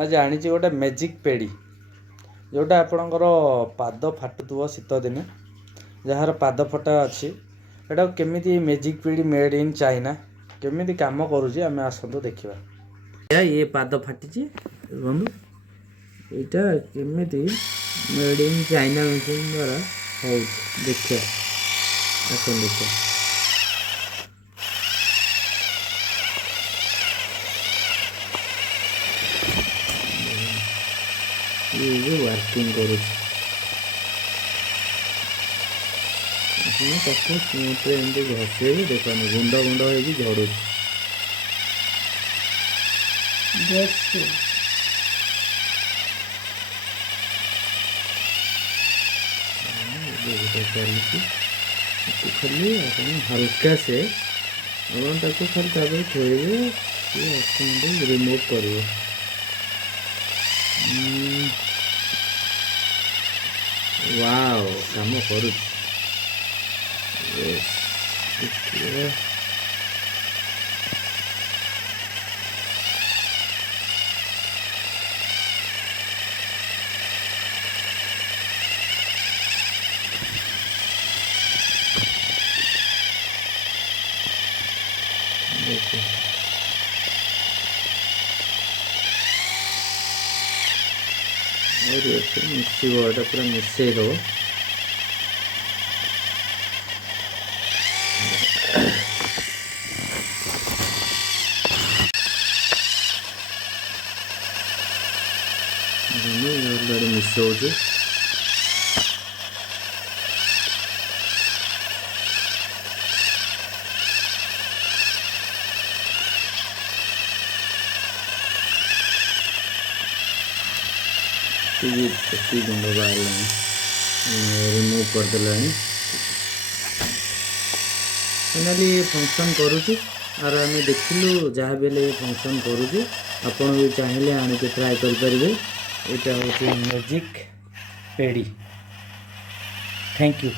आज आनी गोटे मैजिक पेड़ी जोटा आपणकर पाद फाटुव शीत दिने जार पाद फटा अच्छी एटा केमी मैजिक पेड़ी मेड इन चाइना केमी कम करुँच आम आसतु देखा ये पाद फाटी बंधु यहाँ केमी मेड इन चाइना मेसिन द्वारा हो देखिए आस देखिए ये वर्किंग करूँ स्मूथ एमती घसे देख गुंड गुंड हो झड़ू चलती खाली हल्का से खाली तापर थोड़े रिमूव कर वाओ काम करू और मिसेगा पूरा मिसई दो मिसौचे गुंड बाहर रिमूव करदे फाइनाली फंक्शन करुँच आर आम देखिलु जहाँ भी फंक्शन करुँच आपड़ भी चाहिए आनिके ट्राए करेंगे यहाँ हूँ मैजिक पेड़ी। Thank you.